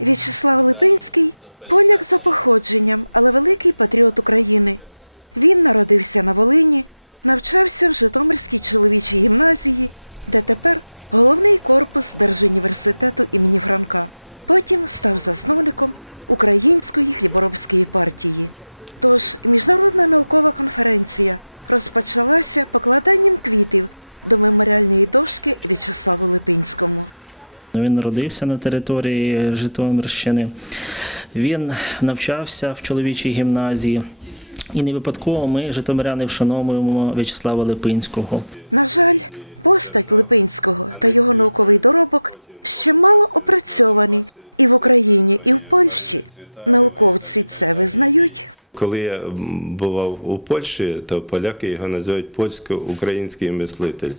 В'ячеслав Липинський поляк за походженням, але великий патріот України. Він народився на Волині, навчався в Житомирській чоловічій гімназії, де тепер головний корпус Держуніверситету імені Франка. Потім став засновником Української хліборобської партії. Тож міжнародна наукова конференція розпочалася покладанням квітів до меморіальної дошки В'ячеславу Липинському. Він народився на території Житомирщини. Він навчався в чоловічій гімназії. І не випадково ми, житомиряни, вшановуємо В'ячеслава Липинського. На жаль, постать Липинського та його науковий доробок ще мало опрацьовані і в Україні, і в Польщі. Науковці це визнають. Коли я бував у Польщі, то поляки його називають польсько-український мислитель.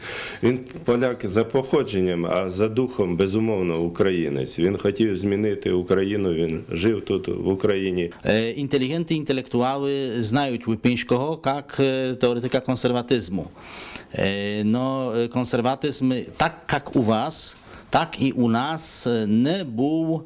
Він поляк за походженням, а за духом безумовно українець. Він хотів змінити Україну. Він жив тут в Україні. E, Inteligenty, intelektuały znają Łypińskiego jak e, teoretyka konserwatyzmu. E, No, e, konserwatyzm, tak jak u was, tak i u nas, e, nie był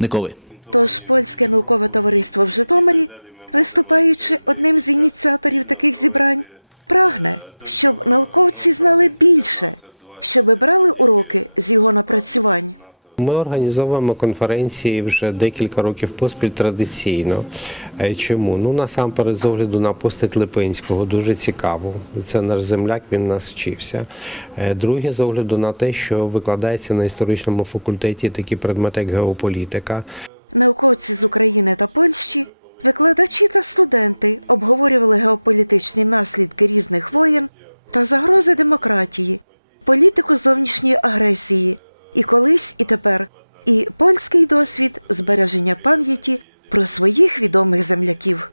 Nikoły. Тож польське наукове товариство в Житомирі, виступаючи одним з ініціаторів таких зібрань, прагне, щоб науковці знали більше, щоби брали уроки з його напрацювань. Ми організовуємо конференції вже декілька років поспіль традиційно. Е, Чому? Ну насамперед, з огляду на постать Липинського, дуже цікаво. Це наш земляк, він нас вчився. Е, Друге, з огляду на те, що викладається на історичному факультеті такі предмети, як геополітика. Науковці з України та Польщі, викладачі та студенти обговорювали геополітичні наслідки різних воєн та загрози демократії, політику зовнішньої агресії, і колись, і тепер, і польський досвід збереження пам'яті про своїх відомих земляків.